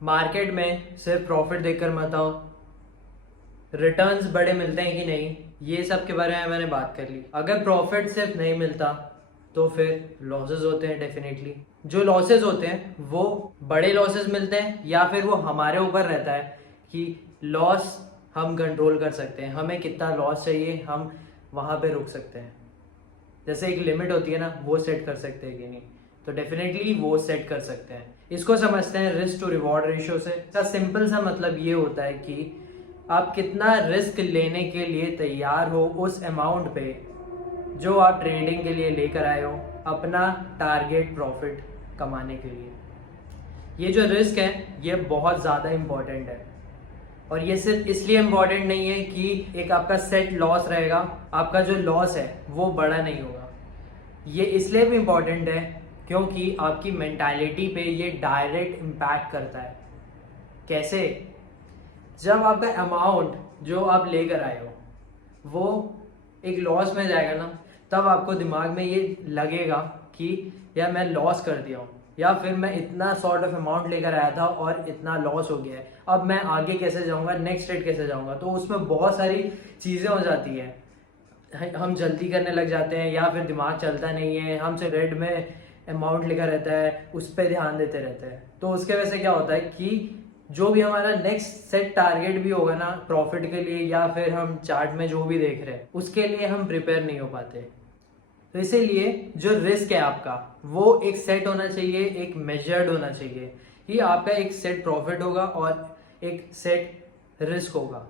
Market में सिर्फ profit देखकर मत आओ, रिटर्न्स बड़े मिलते हैं कि नहीं, ये सब के बारे में मैंने बात कर ली। अगर प्रॉफिट सिर्फ नहीं मिलता तो फिर लॉसेस होते हैं डेफिनेटली। जो लॉसेस होते हैं वो बड़े लॉसेस मिलते हैं या फिर वो हमारे ऊपर रहता है कि लॉस हम कंट्रोल कर सकते हैं, हमें कितना लॉस चाहिए हम वहाँ पे रुक सकते हैं। जैसे एक लिमिट होती है ना, वो सेट कर सकते हैं कि नहीं, तो डेफिनेटली वो सेट कर सकते हैं। इसको समझते हैं रिस्क टू रिवॉर्ड रेशियो से। इसका सिंपल सा मतलब ये होता है कि आप कितना रिस्क लेने के लिए तैयार हो उस अमाउंट पे जो आप ट्रेडिंग के लिए लेकर आए हो अपना टारगेट प्रॉफिट कमाने के लिए। ये जो रिस्क है ये बहुत ज़्यादा इम्पॉर्टेंट है, और ये सिर्फ इसलिए इम्पॉर्टेंट नहीं है कि एक आपका सेट लॉस रहेगा, आपका जो लॉस है वो बड़ा नहीं होगा। ये इसलिए भी इम्पॉर्टेंट है क्योंकि आपकी मेंटालिटी पे ये डायरेक्ट इम्पैक्ट करता है। कैसे? जब आपका अमाउंट जो आप लेकर आए हो वो एक लॉस में जाएगा ना, तब आपको दिमाग में ये लगेगा कि यार मैं लॉस कर दिया हूँ, या फिर मैं इतना सॉर्ट ऑफ अमाउंट लेकर आया था और इतना लॉस हो गया है, अब मैं आगे कैसे जाऊँगा, नेक्स्ट स्टेट कैसे जाऊँगा। तो उसमें बहुत सारी चीज़ें हो जाती है, हम जल्दी करने लग जाते हैं या फिर दिमाग चलता नहीं है, हमसे रेड में अमाउंट लिखा रहता है उस पर ध्यान देते रहते हैं। तो उसके वजह से क्या होता है कि जो भी हमारा नेक्स्ट सेट टारगेट भी होगा ना प्रॉफिट के लिए, या फिर हम चार्ट में जो भी देख रहे हैं उसके लिए हम प्रिपेयर नहीं हो पाते। तो इसीलिए जो रिस्क है आपका वो एक सेट होना चाहिए, एक मेजर्ड होना चाहिए कि आपका एक सेट प्रॉफिट होगा और एक सेट रिस्क होगा।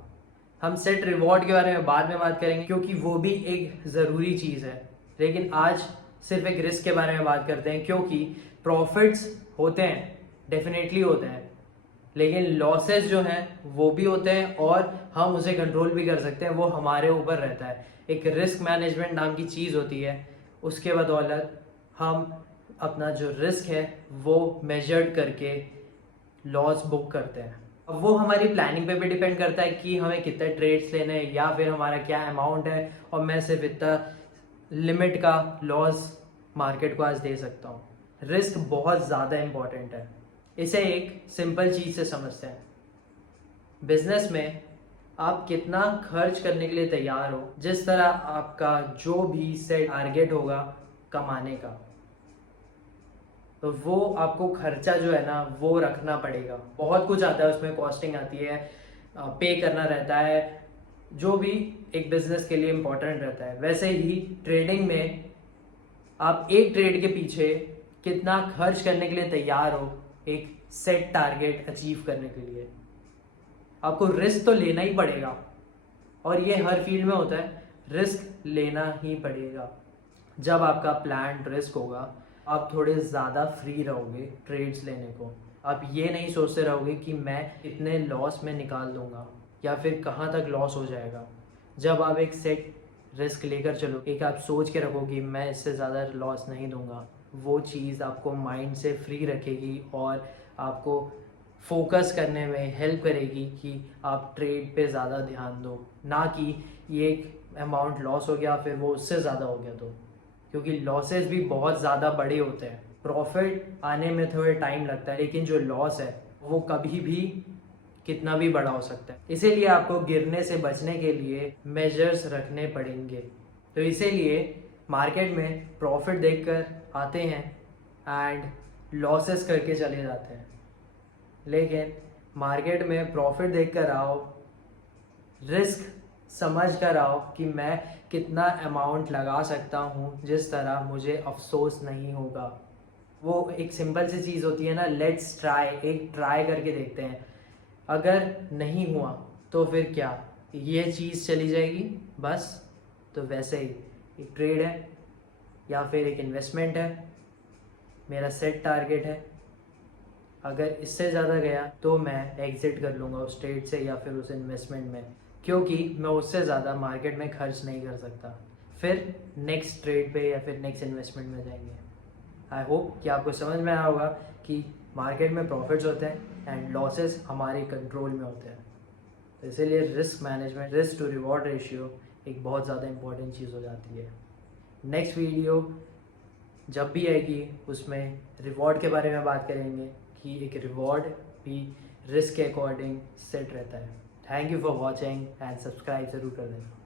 हम सेट रिवॉर्ड के बारे में बाद में बात करेंगे क्योंकि वो भी एक ज़रूरी चीज़ है, लेकिन आज सिर्फ एक रिस्क के बारे में बात करते हैं क्योंकि प्रॉफिट्स होते हैं, डेफिनेटली होते हैं, लेकिन लॉसेस जो हैं वो भी होते हैं और हम उसे कंट्रोल भी कर सकते हैं, वो हमारे ऊपर रहता है। एक रिस्क मैनेजमेंट नाम की चीज़ होती है, उसके बदौलत हम अपना जो रिस्क है वो मेजर्ड करके लॉस बुक करते हैं। अब वो हमारी प्लानिंग पे भी डिपेंड करता है कि हमें कितने ट्रेड्स लेने हैं या फिर हमारा क्या अमाउंट है और मैं सिर्फ इतना लिमिट का लॉस मार्केट को आज दे सकता हूँ। रिस्क बहुत ज़्यादा इम्पॉर्टेंट है। इसे एक सिंपल चीज़ से समझते हैं। बिजनेस में आप कितना खर्च करने के लिए तैयार हो, जिस तरह आपका जो भी सेट टारगेट होगा कमाने का, तो वो आपको खर्चा जो है ना वो रखना पड़ेगा। बहुत कुछ आता है उसमें, कॉस्टिंग आती है, पे करना रहता है, जो भी एक बिजनेस के लिए इम्पोर्टेंट रहता है। वैसे ही ट्रेडिंग में आप एक ट्रेड के पीछे कितना खर्च करने के लिए तैयार हो एक सेट टारगेट अचीव करने के लिए। आपको रिस्क तो लेना ही पड़ेगा, और ये हर फील्ड में होता है, रिस्क लेना ही पड़ेगा। जब आपका प्लान रिस्क होगा आप थोड़े ज़्यादा फ्री रहोगे ट्रेड्स लेने को। आप ये नहीं सोचते रहोगे कि मैं इतने लॉस में निकाल दूंगा या फिर कहाँ तक लॉस हो जाएगा। जब आप एक सेट रिस्क लेकर चलो, एक आप सोच के रखो कि मैं इससे ज़्यादा लॉस नहीं दूंगा, वो चीज़ आपको माइंड से फ्री रखेगी और आपको फोकस करने में हेल्प करेगी कि आप ट्रेड पे ज़्यादा ध्यान दो, ना कि ये एक अमाउंट लॉस हो गया फिर वो उससे ज़्यादा हो गया। तो क्योंकि लॉसेस भी बहुत ज़्यादा बड़े होते हैं, प्रॉफिट आने में थोड़ा टाइम लगता है, लेकिन जो लॉस है वो कभी भी कितना भी बड़ा हो सकता है। इसीलिए आपको गिरने से बचने के लिए मेजर्स रखने पड़ेंगे। तो इसीलिए मार्केट में प्रॉफिट देखकर आते हैं एंड लॉसेस करके चले जाते हैं, लेकिन मार्केट में प्रॉफिट देखकर आओ, रिस्क समझ कर आओ कि मैं कितना अमाउंट लगा सकता हूँ जिस तरह मुझे अफसोस नहीं होगा। वो एक सिंपल सी चीज़ होती है ना, लेट्स ट्राई, एक ट्राई करके देखते हैं, अगर नहीं हुआ तो फिर क्या, ये चीज़ चली जाएगी बस। तो वैसे ही एक ट्रेड है या फिर एक इन्वेस्टमेंट है, मेरा सेट टारगेट है, अगर इससे ज़्यादा गया तो मैं एग्ज़िट कर लूँगा उस ट्रेड से या फिर उस इन्वेस्टमेंट में, क्योंकि मैं उससे ज़्यादा मार्केट में खर्च नहीं कर सकता। फिर नेक्स्ट ट्रेड पे या फिर नेक्स्ट इन्वेस्टमेंट में जाएंगे। आई होप कि आपको समझ में आया होगा कि मार्केट में प्रॉफिट्स होते हैं एंड लॉसेस हमारे कंट्रोल में होते हैं। तो इसीलिए risk management, risk to reward ratio एक बहुत ज़्यादा इंपॉर्टेंट चीज़ हो जाती है। नेक्स्ट वीडियो जब भी आएगी उसमें रिवॉर्ड के बारे में बात करेंगे कि एक रिवॉर्ड भी रिस्क के अकॉर्डिंग सेट रहता है। Thank you for watching and subscribe ज़रूर कर देना।